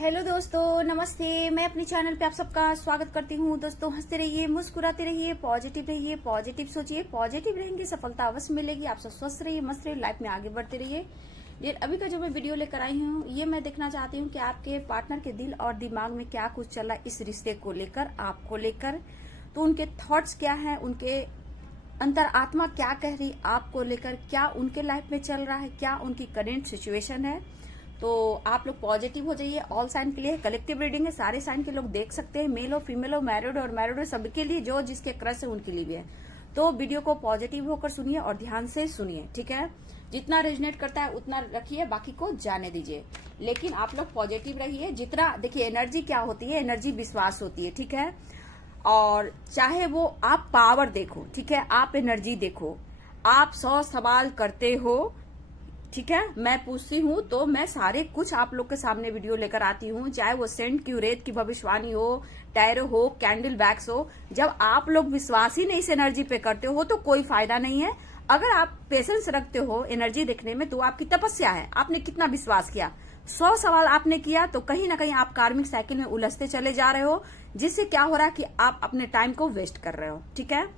Hello दोस्तों, नमस्ते। मैं अपने चैनल पे आप सबका स्वागत करती हूँ। दोस्तों, हंसते रहिए, मुस्कुराते रहिए, पॉजिटिव सोचिए। पॉजिटिव रहेंगे, सफलता अवश्य मिलेगी। आप सब स्वस्थ रहिए, मस्त रहिए, लाइफ में आगे बढ़ते रहिए। ये अभी का जो मैं वीडियो लेकर आई हूँ, ये मैं देखना चाहती हूँ कि आपके पार्टनर के दिल और दिमाग में क्या कुछ चल रहा है इस रिश्ते को लेकर, आपको लेकर। तो उनके थॉट्स क्या है, उनके अंतर आत्मा क्या कह रही आपको लेकर, क्या उनके लाइफ में चल रहा है, क्या उनकी करेंट सिचुएशन है। तो आप लोग पॉजिटिव हो जाइए। ऑल साइन के लिए कलेक्टिव रीडिंग है, सारे साइन के लोग देख सकते हैं, मेल हो, फीमेल हो, मैरिड हो, सबके लिए, जो जिसके क्रश है उनके लिए भी है। तो वीडियो को पॉजिटिव होकर सुनिए और ध्यान से सुनिए, ठीक है। जितना रेजनेट करता है उतना रखिए, बाकी को जाने दीजिए, लेकिन आप लोग पॉजिटिव रहिए। जितना देखिए, एनर्जी क्या होती है, एनर्जी विश्वास होती है, ठीक है। और चाहे वो आप पावर देखो, ठीक है, आप एनर्जी देखो, आप 100 सवाल करते हो, ठीक है। मैं पूछती हूँ तो मैं सारे कुछ आप लोग के सामने वीडियो लेकर आती हूँ, चाहे वो सेंट क्यूरेट की भविष्यवाणी हो, टैरो हो, कैंडल वैक्स हो। जब आप लोग विश्वास ही नहीं इस एनर्जी पे करते हो तो कोई फायदा नहीं है। अगर आप पेशेंस रखते हो एनर्जी देखने में, तो आपकी तपस्या है, आपने कितना विश्वास किया। 100 सवाल आपने किया तो कहीं ना कहीं आप कार्मिक साइकिल में उलझते चले जा रहे हो, जिससे क्या हो रहा है कि आप अपने टाइम को वेस्ट कर रहे हो, ठीक है।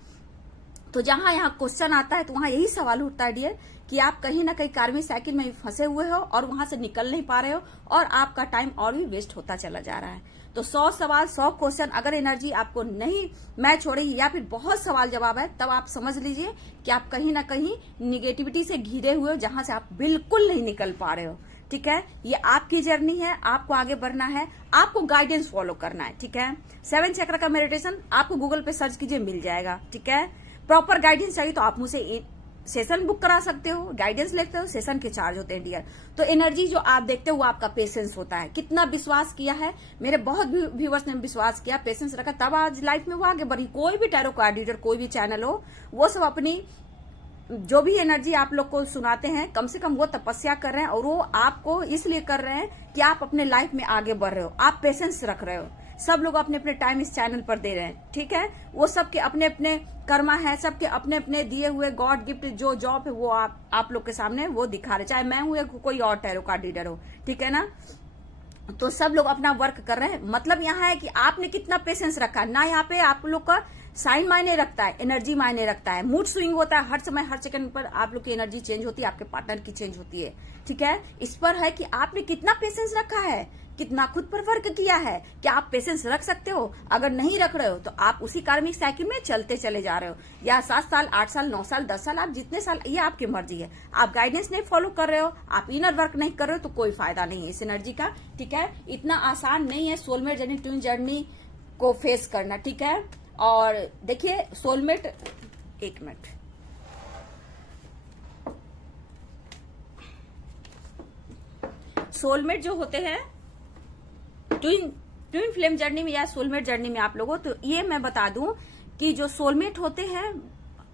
तो जहां यहाँ क्वेश्चन आता है तो वहां यही सवाल उठता है डियर, कि आप कहीं ना कहीं कार्मिक साइकिल में फंसे हुए हो और वहां से निकल नहीं पा रहे हो, और आपका टाइम और भी वेस्ट होता चला जा रहा है। तो 100 सवाल, 100 क्वेश्चन, अगर एनर्जी आपको नहीं मैच हो रही या फिर बहुत सवाल जवाब है, तब आप समझ लीजिए कि आप कहीं ना कहीं निगेटिविटी से घिरे हुए हो, जहां से आप बिल्कुल नहीं निकल पा रहे हो, ठीक है। ये आपकी जर्नी है, आपको आगे बढ़ना है, आपको गाइडेंस फॉलो करना है, ठीक है। 7 चक्र का मेडिटेशन आपको गूगल पे सर्च कीजिए, मिल जाएगा, ठीक है। प्रॉपर गाइडेंस चाहिए तो आप मुझसे सेशन बुक करा सकते हो, गाइडेंस लेते हो, सेशन के चार्ज होते हैं डियर। तो एनर्जी जो आप देखते हो वो आपका पेशेंस होता है, कितना विश्वास किया है। मेरे बहुत व्यूवर्स ने विश्वास किया, पेशेंस रखा, तब आज लाइफ में वो आगे बढ़ी। कोई भी टैरो कार्ड रीडर, कोई भी चैनल हो, वो सब अपनी जो भी एनर्जी आप लोग को सुनाते हैं, कम से कम वो तपस्या कर रहे हैं, और वो आपको इसलिए कर रहे हैं कि आप अपने लाइफ में आगे बढ़ रहे हो, आप पेशेंस रख रहे हो। सब लोग अपने अपने टाइम इस चैनल पर दे रहे हैं, ठीक है। वो सबके अपने अपने कर्मा है, सबके अपने अपने दिए हुए गॉड गिफ्ट जो जॉब है वो आप लोग के सामने वो दिखा रहे, चाहे मैं हूं या कोई और टैरो कार्ड रीडर हो, ठीक है ना। तो सब लोग अपना वर्क कर रहे हैं। मतलब यहाँ है कि आपने कितना पेशेंस रखा ना। यहाँ पे आप लोग का साइन मायने रखता है, एनर्जी मायने रखता है, मूड स्विंग होता है, हर समय हर सेकंड पर आप लोग की एनर्जी चेंज होती है, आपके पार्टनर की चेंज होती है, ठीक है। इस पर है कि आपने कितना पेशेंस रखा है, कितना खुद पर वर्क किया है। क्या आप पेशेंस रख सकते हो? अगर नहीं रख रहे हो तो आप उसी कार्मिक साइकिल में चलते चले जा रहे हो, या 7 साल, 8 साल, 9 साल, 10 साल, आप जितने साल, ये आपकी मर्जी है। आप गाइडेंस नहीं फॉलो कर रहे हो, आप इनर वर्क नहीं कर रहे हो, तो कोई फायदा नहीं है इस एनर्जी का, ठीक है। इतना आसान नहीं है सोलमेट जर्नी, ट्विन जर्नी को फेस करना, ठीक है। और देखिए सोलमेट, एक मिनट, सोलमेट जो होते हैं ट्विन फ्लेम जर्नी में या सोलमेट जर्नी में आप लोगों, तो ये मैं बता दूं कि जो सोलमेट होते हैं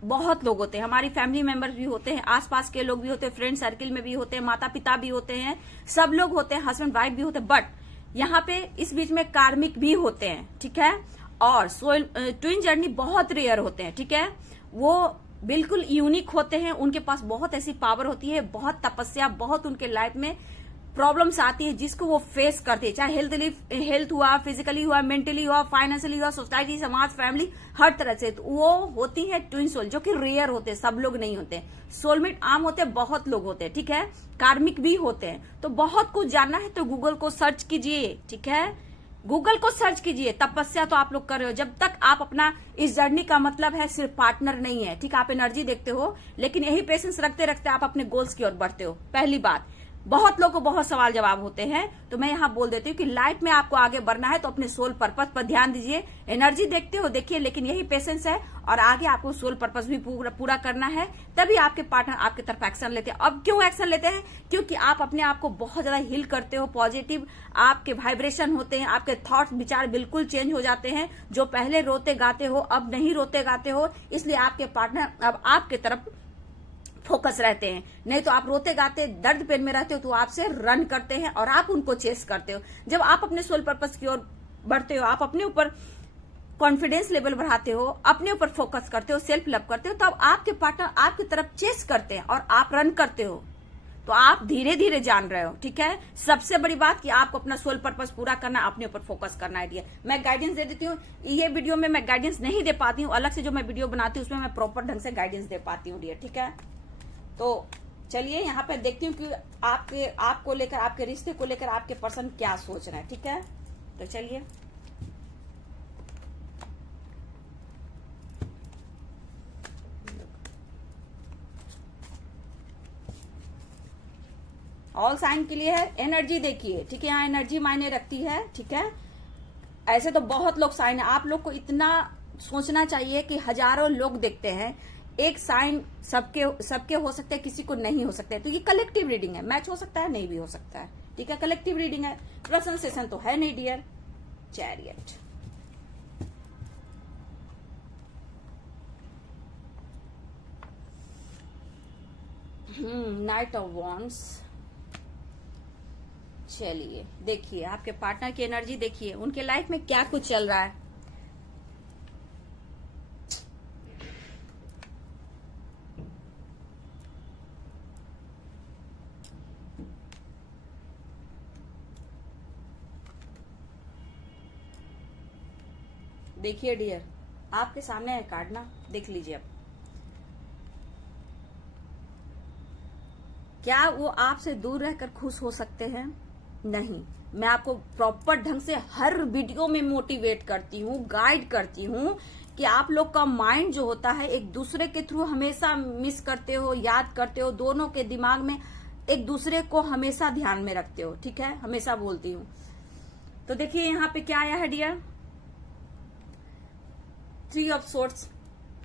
बहुत लोग होते हैं, हमारी फैमिली मेंबर्स भी होते हैं, आसपास के लोग भी होते हैं, फ्रेंड सर्किल में भी होते हैं, माता पिता भी होते हैं, सब लोग होते हैं, हस्बैंड वाइफ भी होते हैं। बट यहाँ पे इस बीच में कार्मिक भी होते हैं, ठीक है। और ट्विन जर्नी बहुत रेयर होते हैं, ठीक है। वो बिल्कुल यूनिक होते हैं, उनके पास बहुत ऐसी पावर होती है, बहुत तपस्या, बहुत उनके लाइफ में प्रॉब्लम्स आती है जिसको वो फेस करते हैं, चाहे हेल्थ हुआ, फिजिकली हुआ, मेंटली हुआ, फाइनेंशियली हुआ, सोसाइटी, समाज, फैमिली, हर तरह से। तो वो होती है ट्विन सोल, जो कि रेयर होते हैं, सब लोग नहीं होते। सोलमेट आम होते हैं, बहुत लोग होते हैं, ठीक है। कार्मिक भी होते हैं। तो बहुत कुछ जानना है तो गूगल को सर्च कीजिए, ठीक है। गूगल को सर्च कीजिए। तपस्या तो आप लोग कर रहे हो, जब तक आप अपना इस जर्नी का मतलब है सिर्फ पार्टनर नहीं है, ठीक है। आप एनर्जी देखते हो, लेकिन यही पेशेंस रखते रखते आप अपने गोल्स की ओर बढ़ते हो। पहली बात, बहुत लोगों को बहुत सवाल जवाब होते हैं, तो मैं यहाँ बोल देती हूँ कि लाइफ में आपको आगे बढ़ना है तो अपने सोल पर्पस पर ध्यान दीजिए। एनर्जी देखते हो देखिए, लेकिन यही पेशेंस है, और आगे आपको सोल पर्पस भी पूरा करना है, तभी आपके पार्टनर आपके तरफ एक्शन लेते हैं। अब क्यों एक्शन लेते हैं? क्योंकि आप अपने आप को बहुत ज्यादा हील करते हो, पॉजिटिव आपके वाइब्रेशन होते हैं, आपके थॉट्स विचार बिल्कुल चेंज हो जाते हैं। जो पहले रोते गाते हो अब नहीं रोते गाते हो, इसलिए आपके पार्टनर अब आपके तरफ फोकस रहते हैं। नहीं तो आप रोते गाते दर्द पेन में रहते हो तो आपसे रन करते हैं और आप उनको चेस करते हो। जब आप अपने सोल पर्पस की ओर बढ़ते हो, आप अपने ऊपर कॉन्फिडेंस लेवल बढ़ाते हो, अपने ऊपर फोकस करते हो, सेल्फ लव करते हो, तब आपके पार्टनर आपकी तरफ चेस करते हैं और आप रन करते हो। तो आप धीरे धीरे जान रहे हो, ठीक है। सबसे बड़ी बात कि आपको अपना सोल पर्पस पूरा करना, अपने ऊपर फोकस करना है। मैं गाइडेंस दे देती हूँ, ये वीडियो में मैं गाइडेंस नहीं दे पाती हूँ, अलग से जो मैं वीडियो बनाती हूँ उसमें मैं प्रॉपर ढंग से गाइडेंस दे पाती हूँ डियर, ठीक है। तो चलिए यहाँ पे देखती हूँ कि आपको लेकर, आपके रिश्ते को लेकर आपके पर्सन क्या सोच रहे हैं, ठीक है। तो चलिए ऑल साइन के लिए है। एनर्जी देखिए, ठीक है, यहाँ एनर्जी मायने रखती है, ठीक है। ऐसे तो बहुत लोग साइन है, आप लोग को इतना सोचना चाहिए कि हजारों लोग देखते हैं, एक साइन सबके हो सकते हैं, किसी को नहीं हो सकता है। तो ये कलेक्टिव रीडिंग है, मैच हो सकता है, नहीं भी हो सकता है, ठीक है। कलेक्टिव रीडिंग है, पर्सनल सेशन तो है नहीं dear. Chariot, knight of wands. चलिए देखिए आपके पार्टनर की एनर्जी देखिए, उनके लाइफ में क्या कुछ चल रहा है। देखिए डियर, आपके सामने है कार्ड ना, देख लीजिए अब। क्या वो आपसे दूर रहकर खुश हो सकते हैं? नहीं। मैं आपको प्रॉपर ढंग से हर वीडियो में मोटिवेट करती हूँ, गाइड करती हूँ कि आप लोग का माइंड जो होता है एक दूसरे के थ्रू हमेशा मिस करते हो, याद करते हो, दोनों के दिमाग में एक दूसरे को हमेशा ध्यान में रखते हो, ठीक है, हमेशा बोलती हूँ। तो देखिए यहाँ पे क्या आया है डियर, 3 ऑफ सोर्ड्स।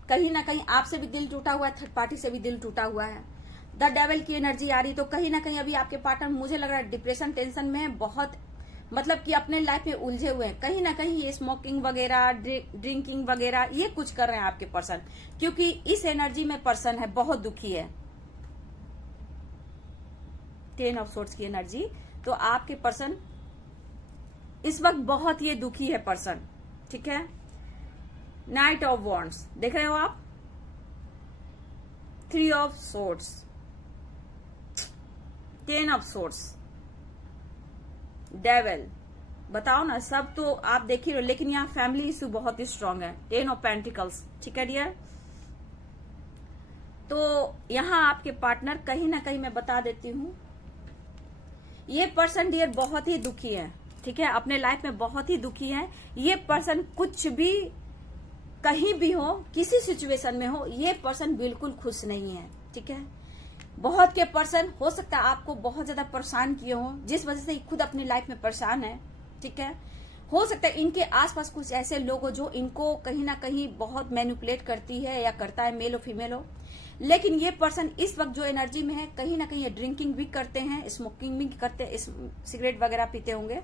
कहीं ना कहीं आपसे भी दिल टूटा हुआ है, थर्ड पार्टी से भी दिल टूटा हुआ है। द डेविल की एनर्जी आ रही, तो कहीं ना कहीं अभी आपके पार्टनर मुझे लग रहा है डिप्रेशन टेंशन में है, बहुत मतलब कि अपने लाइफ में उलझे हुए हैं। कहीं ना कहीं ये स्मोकिंग वगैरह, ड्रिंकिंग वगैरह ये कुछ कर रहे हैं आपके पर्सन, क्योंकि इस एनर्जी में पर्सन है बहुत दुखी है। 10 ऑफ सोर्ड्स की एनर्जी, तो आपके पर्सन इस वक्त बहुत ये दुखी है पर्सन, ठीक है। नाइट ऑफ वॉन्ड्स देख रहे हो आप, 3 of swords, 10 of swords, devil. बताओ ना, सब तो आप देख ही रहे हो, लेकिन यहाँ फैमिली इशू बहुत ही स्ट्रांग है। 10 ऑफ पेंटिकल्स, ठीक है डियर। तो यहाँ आपके पार्टनर कहीं ना कहीं मैं बता देती हूँ, ये पर्सन डियर बहुत ही दुखी है, ठीक है, अपने लाइफ में बहुत ही दुखी है। ये पर्सन कुछ भी कहीं भी हो, किसी सिचुएशन में हो, ये पर्सन बिल्कुल खुश नहीं है, ठीक है। बहुत के पर्सन हो सकता है आपको बहुत ज्यादा परेशान किए हो, जिस वजह से खुद अपनी लाइफ में परेशान है, ठीक है। हो सकता है इनके आसपास कुछ ऐसे लोग हो जो इनको कहीं ना कहीं बहुत मैनिपुलेट करती है या करता है, मेल हो फीमेल हो। लेकिन ये पर्सन इस वक्त जो एनर्जी में है, कहीं ना कहीं ये ड्रिंकिंग भी करते हैं, स्मोकिंग भी करते हैं, सिगरेट वगैरह पीते होंगे,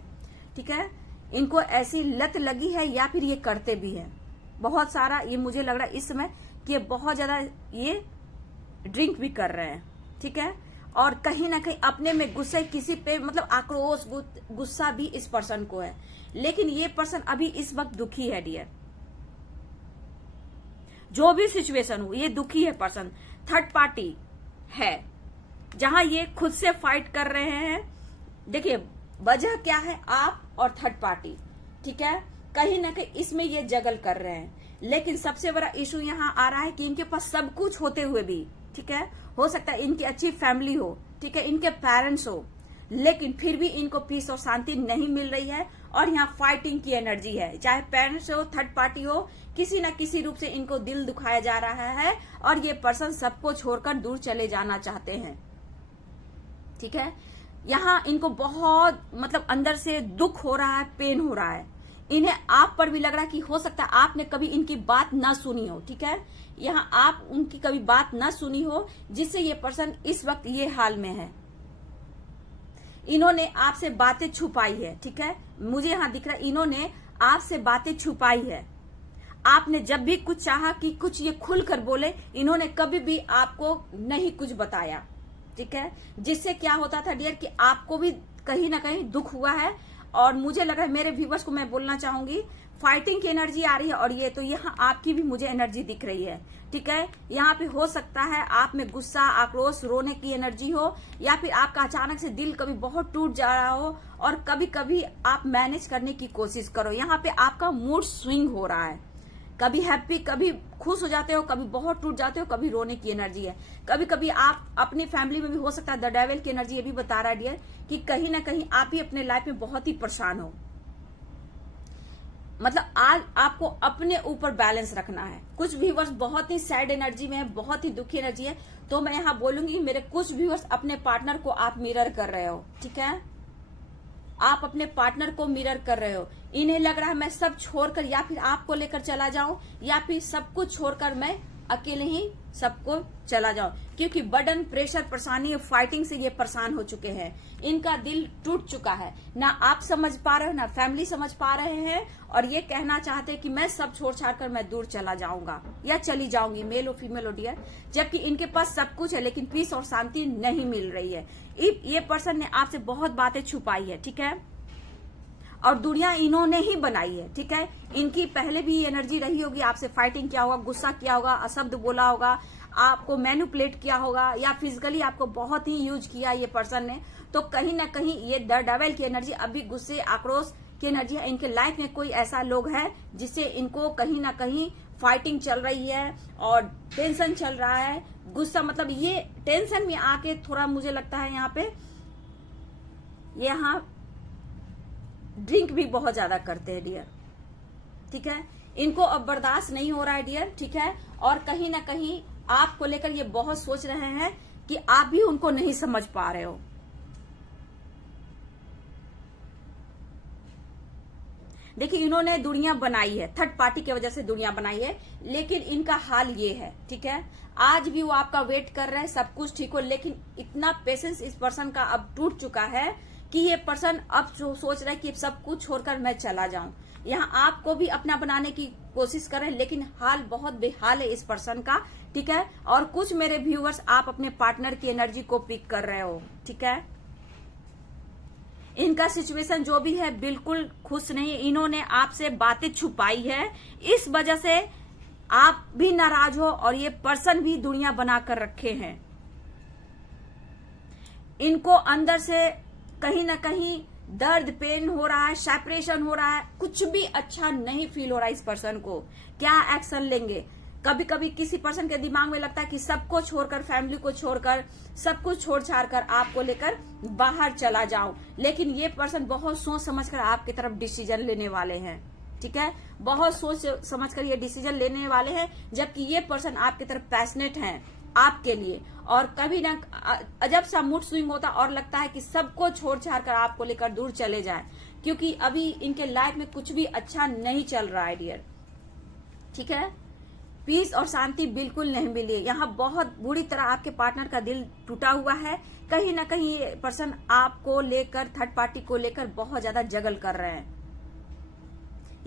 ठीक है। इनको ऐसी लत लगी है या फिर ये करते भी है बहुत सारा। ये मुझे लग रहा है इस समय कि ये बहुत ज्यादा ये ड्रिंक भी कर रहे हैं, ठीक है। और कहीं ना कहीं अपने में गुस्से, किसी पे मतलब आक्रोश, गुस्सा भी इस पर्सन को है। लेकिन ये पर्सन अभी इस वक्त दुखी है डियर, जो भी सिचुएशन हो ये दुखी है पर्सन। थर्ड पार्टी है जहां ये खुद से फाइट कर रहे हैं। देखिए वजह क्या है, आप और थर्ड पार्टी, ठीक है। कहीं ना कहीं इसमें ये जगल कर रहे हैं, लेकिन सबसे बड़ा इशू यहाँ आ रहा है कि इनके पास सब कुछ होते हुए भी, ठीक है, हो सकता है इनकी अच्छी फैमिली हो, ठीक है, इनके पेरेंट्स हो, लेकिन फिर भी इनको पीस और शांति नहीं मिल रही है। और यहाँ फाइटिंग की एनर्जी है, चाहे पेरेंट्स हो, थर्ड पार्टी हो, किसी न किसी रूप से इनको दिल दुखाया जा रहा है और ये पर्सन सबको छोड़कर दूर चले जाना चाहते हैं, ठीक है। यहाँ इनको बहुत मतलब अंदर से दुख हो रहा है, पेन हो रहा है। इन्हें आप पर भी लग रहा है कि हो सकता है आपने कभी इनकी बात ना सुनी हो, ठीक है। यहाँ आप उनकी कभी बात ना सुनी हो, जिससे ये पर्सन इस वक्त ये हाल में है। इन्होंने आपसे बातें छुपाई है, ठीक है, मुझे यहाँ दिख रहा है इन्होंने आपसे बातें छुपाई है। आपने जब भी कुछ चाहा कि कुछ ये खुलकर बोले, इन्होंने कभी भी आपको नहीं कुछ बताया, ठीक है। जिससे क्या होता था डियर कि आपको भी कहीं ना कहीं दुख हुआ है। और मुझे लग रहा है मेरे व्यूवर्स को मैं बोलना चाहूंगी, फाइटिंग की एनर्जी आ रही है। और ये तो यहाँ आपकी भी मुझे एनर्जी दिख रही है, ठीक है। यहाँ पे हो सकता है आप में गुस्सा, आक्रोश, रोने की एनर्जी हो, या फिर आपका अचानक से दिल कभी बहुत टूट जा रहा हो और कभी कभी आप मैनेज करने की कोशिश करो। यहाँ पे आपका मूड स्विंग हो रहा है, कभी हैप्पी, कभी खुश हो जाते हो, कभी बहुत टूट जाते हो, कभी रोने की एनर्जी है। कभी कभी आप अपनी फैमिली में भी हो सकता है, द डेविल की एनर्जी ये भी बता रहा है डियर कि कहीं ना कहीं आप ही अपने लाइफ में बहुत ही परेशान हो। मतलब आज आपको अपने ऊपर बैलेंस रखना है। कुछ व्यूअर्स बहुत ही सैड एनर्जी में है, बहुत ही दुखी एनर्जी है, तो मैं यहाँ बोलूंगी मेरे कुछ व्यूअर्स अपने पार्टनर को आप मिरर कर रहे हो, ठीक है। आप अपने पार्टनर को मिरर कर रहे हो। इन्हें लग रहा है मैं सब छोड़कर या फिर आपको लेकर चला जाऊं, या फिर सब कुछ छोड़कर मैं अकेले ही सबको चला जाऊं, क्योंकि बर्डन, प्रेशर, परेशानी, फाइटिंग से ये परेशान हो चुके हैं। इनका दिल टूट चुका है। ना आप समझ पा रहे हो, ना फैमिली समझ पा रहे हैं, और ये कहना चाहते हैं कि मैं सब छोड़ छाड़ कर मैं दूर चला जाऊंगा या चली जाऊंगी, मेल और फीमेल हो डियर। जबकि इनके पास सब कुछ है लेकिन पीस और शांति नहीं मिल रही है। ये पर्सन ने आपसे बहुत बातें छुपाई है, ठीक है, और दुनिया इन्होंने ही बनाई है, ठीक है। इनकी पहले भी एनर्जी रही होगी, आपसे फाइटिंग किया होगा, गुस्सा किया होगा, अशब्द बोला होगा, आपको मैनिपुलेट किया होगा, या फिजिकली आपको बहुत ही यूज किया ये पर्सन ने। तो कहीं ना कहीं ये द डेविल की एनर्जी, अभी गुस्से, आक्रोश की एनर्जी है। इनके लाइफ में कोई ऐसा लोग है जिससे इनको कहीं ना कहीं फाइटिंग चल रही है और टेंशन चल रहा है। गुस्सा मतलब ये टेंशन में आके थोड़ा मुझे लगता है यहाँ ड्रिंक भी बहुत ज्यादा करते हैं डियर, ठीक है। इनको अब बर्दाश्त नहीं हो रहा है डियर, ठीक है। और कहीं ना कहीं आपको लेकर ये बहुत सोच रहे हैं कि आप भी उनको नहीं समझ पा रहे हो। देखिए इन्होंने दुनिया बनाई है, थर्ड पार्टी की वजह से दुनिया बनाई है, लेकिन इनका हाल ये है, ठीक है। आज भी वो आपका वेट कर रहे हैं सब कुछ ठीक हो, लेकिन इतना पेशेंस इस पर्सन का अब टूट चुका है कि ये पर्सन अब जो सोच रहा है कि सब कुछ छोड़कर मैं चला जाऊं। यहाँ आपको भी अपना बनाने की कोशिश कर रहे हैं, लेकिन हाल बहुत बेहाल है इस पर्सन का, ठीक है। और कुछ मेरे व्यूअर्स आप अपने पार्टनर की एनर्जी को पिक कर रहे हो, ठीक है। इनका सिचुएशन जो भी है बिल्कुल खुश नहीं है। इन्होंने आपसे बातें छुपाई है, इस वजह से आप भी नाराज हो और ये पर्सन भी दुनिया बनाकर रखे हैं। इनको अंदर से कहीं ना कहीं दर्द, पेन हो रहा है, सेपरेशन हो रहा है, कुछ भी अच्छा नहीं फील हो रहा है इस पर्सन को। क्या एक्शन लेंगे? कभी कभी किसी पर्सन के दिमाग में लगता है कि सबको छोड़कर, फैमिली को छोड़कर, सब कुछ छोड़ छाड़ कर आपको लेकर बाहर चला जाऊं, लेकिन ये पर्सन बहुत सोच समझकर आपकी तरफ डिसीजन लेने वाले हैं, ठीक है। बहुत सोच समझकर ये डिसीजन लेने वाले हैं, जबकि ये पर्सन आपकी तरफ पैशनेट हैं आपके लिए। और कभी ना अजब सा मूड स्विंग होता और लगता है कि सबको छोड़ छाड़ कर आपको लेकर दूर चले जाए, क्योंकि अभी इनके लाइफ में कुछ भी अच्छा नहीं चल रहा है डियर, ठीक है। पीस और शांति बिल्कुल नहीं मिली है। यहाँ बहुत बुरी तरह आपके पार्टनर का दिल टूटा हुआ है। कहीं ना कहीं ये पर्सन आपको लेकर, थर्ड पार्टी को लेकर बहुत ज्यादा जगल कर रहे हैं।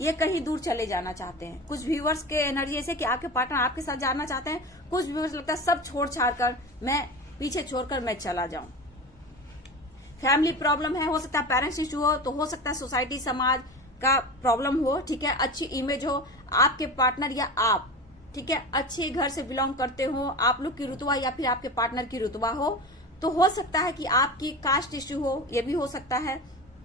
ये कहीं दूर चले जाना चाहते हैं। कुछ व्यूअर्स के एनर्जी ऐसे कि आपके पार्टनर आपके साथ जाना चाहते हैं, कुछ व्यूअर्स लगता है सब छोड़ छाड़ कर, मैं पीछे छोड़कर मैं चला जाऊं। फैमिली प्रॉब्लम है, हो सकता है पेरेंट्स इशू हो, तो हो सकता है सोसाइटी, समाज का प्रॉब्लम हो, ठीक है। अच्छी इमेज हो, आपके पार्टनर या आप, ठीक है, अच्छे घर से बिलोंग करते हो, आप लोग की रुतबा या फिर आपके पार्टनर की रुतबा हो, तो हो सकता है कि आपकी कास्ट इश्यू हो, ये भी हो सकता है,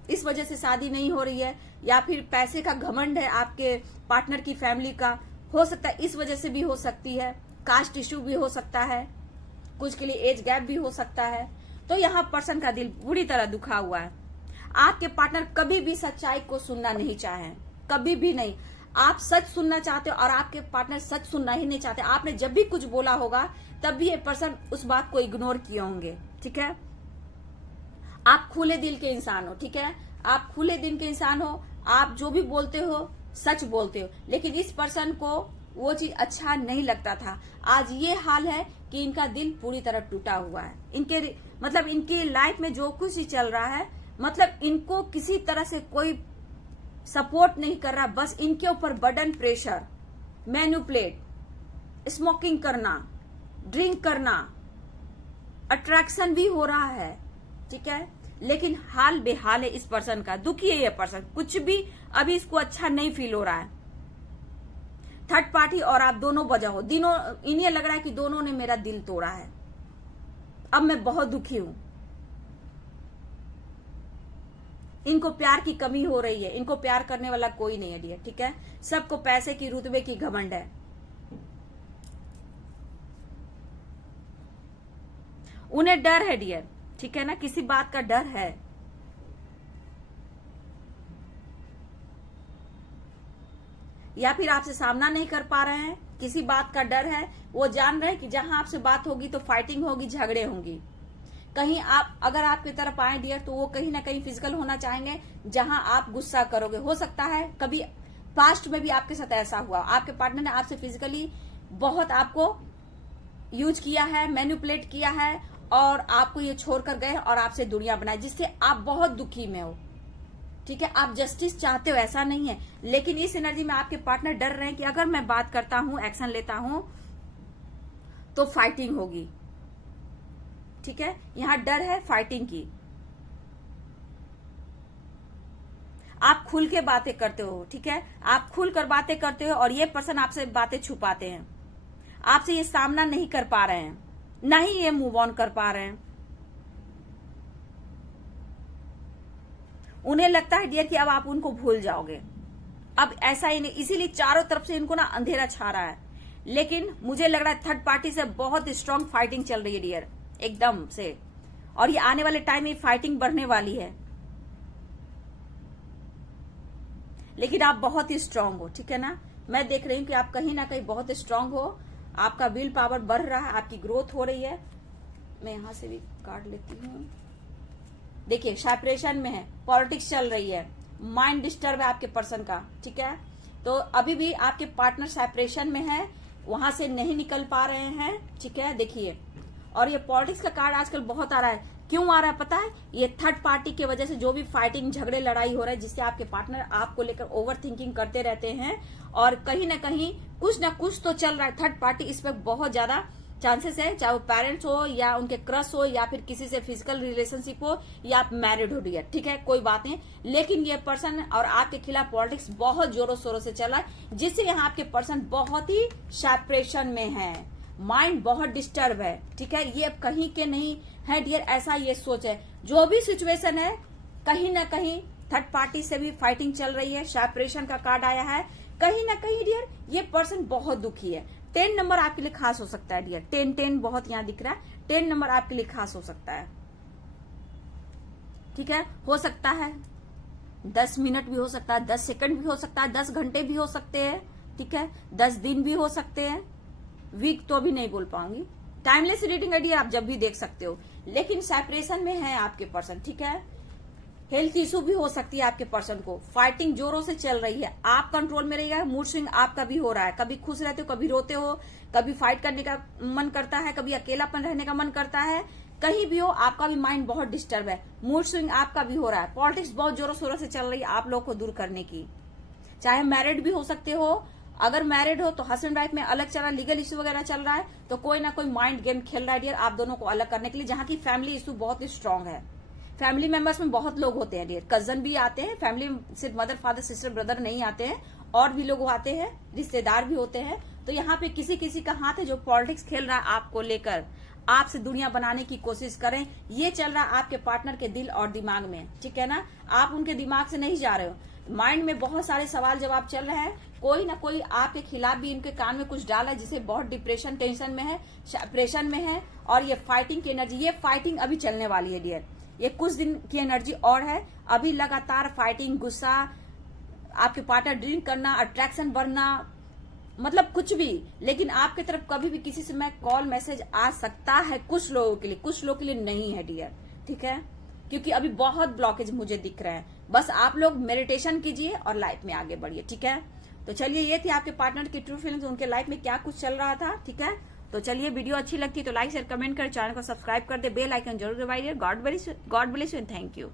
इस वजह से शादी नहीं हो रही है। या फिर पैसे का घमंड है आपके पार्टनर की फैमिली का, हो सकता है इस वजह से भी हो सकती है। कास्ट इश्यू भी हो सकता है, कुछ के लिए एज गैप भी हो सकता है। तो यहाँ पर्सन का दिल बुरी तरह दुखा हुआ है। आपके पार्टनर कभी भी सच्चाई को सुनना नहीं चाहे, कभी भी नहीं। आप सच सुनना चाहते हो और आपके पार्टनर सच सुनना ही नहीं चाहते। आपने जब भी कुछ बोला होगा तब भी ये पर्सन उस बात को इग्नोर किए होंगे, ठीक है। आप खुले दिल के इंसान हो, ठीक है, आप खुले दिल के इंसान हो, आप जो भी बोलते हो सच बोलते हो, लेकिन इस पर्सन को वो चीज अच्छा नहीं लगता था। आज ये हाल है कि इनका दिल पूरी तरह टूटा हुआ है। इनके मतलब इनकी लाइफ में जो कुछ ही चल रहा है, मतलब इनको किसी तरह से कोई सपोर्ट नहीं कर रहा, बस इनके ऊपर बर्डन, प्रेशर, मैनिपुलेट, स्मोकिंग करना, ड्रिंक करना, अट्रैक्शन भी हो रहा है, ठीक है। लेकिन हाल बेहाल है इस पर्सन का, दुखी है ये पर्सन, कुछ भी अभी इसको अच्छा नहीं फील हो रहा है। थर्ड पार्टी और आप दोनों वजह हो, इन्हें लग रहा है कि दोनों ने मेरा दिल तोड़ा है, अब मैं बहुत दुखी हूं। इनको प्यार की कमी हो रही है, इनको प्यार करने वाला कोई नहीं है डियर, ठीक है। सबको पैसे की, रुतबे की घमंड है। उन्हें डर है डियर, ठीक है ना, किसी बात का डर है। या फिर आपसे सामना नहीं कर पा रहे हैं, किसी बात का डर है। वो जान रहे हैं कि जहां आपसे बात होगी तो फाइटिंग होगी, झगड़े होंगी। कहीं आप अगर आपकी तरफ आए डियर तो वो कहीं ना कहीं फिजिकल होना चाहेंगे, जहां आप गुस्सा करोगे। हो सकता है कभी पास्ट में भी आपके साथ ऐसा हुआ, आपके पार्टनर ने आपसे फिजिकली बहुत आपको यूज किया है, मैनिपुलेट किया है, और आपको ये छोड़कर गए और आपसे दुनिया बनाई, जिससे आप बहुत दुखी में हो, ठीक है। आप जस्टिस चाहते हो, ऐसा नहीं है, लेकिन इस एनर्जी में आपके पार्टनर डर रहे हैं कि अगर मैं बात करता हूं, एक्शन लेता हूं तो फाइटिंग होगी, ठीक है। यहां डर है फाइटिंग की। आप खुल के बातें करते हो, ठीक है, आप खुल कर बातें करते हो, और ये पर्सन आपसे बातें छुपाते हैं, आपसे ये सामना नहीं कर पा रहे हैं, ना ही ये मूव ऑन कर पा रहे हैं। उन्हें लगता है डियर कि अब आप उनको भूल जाओगे, अब ऐसा ही नहीं, इसीलिए चारों तरफ से इनको ना अंधेरा छा रहा है। लेकिन मुझे लग रहा है थर्ड पार्टी से बहुत स्ट्रांग फाइटिंग चल रही है डियर, एकदम से, और ये आने वाले टाइम में फाइटिंग बढ़ने वाली है। लेकिन आप बहुत ही स्ट्रांग हो, ठीक है ना। मैं देख रही हूं कि आप कहीं ना कहीं बहुत स्ट्रांग हो, आपका विल पावर बढ़ रहा है, आपकी ग्रोथ हो रही है। मैं यहां से भी कार्ड लेती हूं। देखिए सेपरेशन में है, पॉलिटिक्स चल रही है, माइंड डिस्टर्ब है आपके पर्सन का, ठीक है। तो अभी भी आपके पार्टनर सेपरेशन में है, वहां से नहीं निकल पा रहे हैं, ठीक है। देखिए, और ये पॉलिटिक्स का कार्ड आजकल बहुत आ रहा है। क्यों आ रहा है पता है? ये थर्ड पार्टी की वजह से जो भी फाइटिंग, झगड़े, लड़ाई हो रहा है, जिससे आपके पार्टनर आपको लेकर ओवर थिंकिंग करते रहते हैं, और कहीं ना कहीं कुछ ना कुछ तो चल रहा है। थर्ड पार्टी इस पर बहुत ज्यादा चांसेस है, चाहे वो पेरेंट्स हो या उनके क्रश हो या फिर किसी से फिजिकल रिलेशनशिप हो या आप मैरिड हो डियर, ठीक है, कोई बात नहीं। लेकिन ये पर्सन और आपके खिलाफ पॉलिटिक्स बहुत जोरों शोरों से चल रहा है, जिससे यहाँ आपके पर्सन बहुत ही सेपरेशन में है, माइंड बहुत डिस्टर्ब है, ठीक है। ये अब कहीं के नहीं है डियर, ऐसा ये सोच है। जो भी सिचुएशन है, कहीं ना कहीं थर्ड पार्टी से भी फाइटिंग चल रही है, सेपरेशन का कार्ड आया है। कहीं ना कहीं डियर ये पर्सन बहुत दुखी है। 10 नंबर आपके लिए खास हो सकता है डियर, 10 बहुत यहां दिख रहा है, 10 नंबर आपके लिए खास हो सकता है, ठीक है। हो सकता है 10 मिनट भी हो सकता है, 10 सेकंड भी हो सकता है, 10 घंटे भी हो सकते हैं, ठीक है, 10 दिन भी हो सकते हैं, वीक तो भी नहीं बोल पाऊंगी। टाइमलेस रीडिंग आइडिया आप जब भी देख सकते हो, लेकिन सेपरेशन में है आपके पर्सन, ठीक है। हेल्थ इशू भी हो सकती है आपके पर्सन को, फाइटिंग जोरों से चल रही है, आप कंट्रोल में रहिएगा। मूड स्विंग आपका भी हो रहा है, कभी खुश रहते हो, कभी रोते हो, कभी फाइट करने का मन करता है, कभी अकेलापन रहने का मन करता है, कहीं भी हो आपका भी माइंड बहुत डिस्टर्ब है, मूड स्विंग आपका भी हो रहा है। पॉलिटिक्स बहुत जोरों शोरों से चल रही है आप लोग को दूर करने की। चाहे मैरिड भी हो सकते हो, अगर मैरिड हो तो हस्बैंड वाइफ में अलग चल रहा है, लीगल इशू वगैरह चल रहा है, तो कोई ना कोई माइंड गेम खेल रहा है डियर आप दोनों को अलग करने के लिए, जहां की फैमिली इशू बहुत ही स्ट्रांग है। फैमिली मेंबर्स में बहुत लोग होते हैं डियर, कजन भी आते हैं, फैमिली सिर्फ मदर फादर सिस्टर ब्रदर नहीं आते हैं, और भी लोग आते हैं, रिश्तेदार भी होते हैं। तो यहाँ पे किसी किसी का हाथ है जो पॉलिटिक्स खेल रहा है आपको लेकर, आपसे दुनिया बनाने की कोशिश करें। ये चल रहा है आपके पार्टनर के दिल और दिमाग में, ठीक है ना। आप उनके दिमाग से नहीं जा रहे हो, माइंड में बहुत सारे सवाल जवाब चल रहे हैं। कोई ना कोई आपके खिलाफ भी इनके कान में कुछ डाला है, जिसे बहुत डिप्रेशन, टेंशन में है, सेपरेशन में है, और ये फाइटिंग की एनर्जी, ये फाइटिंग अभी चलने वाली है डियर, ये कुछ दिन की एनर्जी और है। अभी लगातार फाइटिंग, गुस्सा, आपके पार्टनर ड्रिंक करना, अट्रैक्शन बढ़ना, मतलब कुछ भी। लेकिन आपकी तरफ कभी भी किसी से मैं कॉल मैसेज आ सकता है, कुछ लोगों के लिए, कुछ लोगों के लिए नहीं है डियर, ठीक है, क्योंकि अभी बहुत ब्लॉकेज मुझे दिख रहे हैं। बस आप लोग मेडिटेशन कीजिए और लाइफ में आगे बढ़िए, ठीक है। तो चलिए, ये थी आपके पार्टनर की ट्रू फीलिंग्स, उनके लाइफ में क्या कुछ चल रहा था, ठीक है। तो चलिए, वीडियो अच्छी लगती है तो लाइक शेयर कमेंट कर, चैनल को सब्सक्राइब कर दे, बेल आइकन जरूर दबाइए। God bless you and thank you.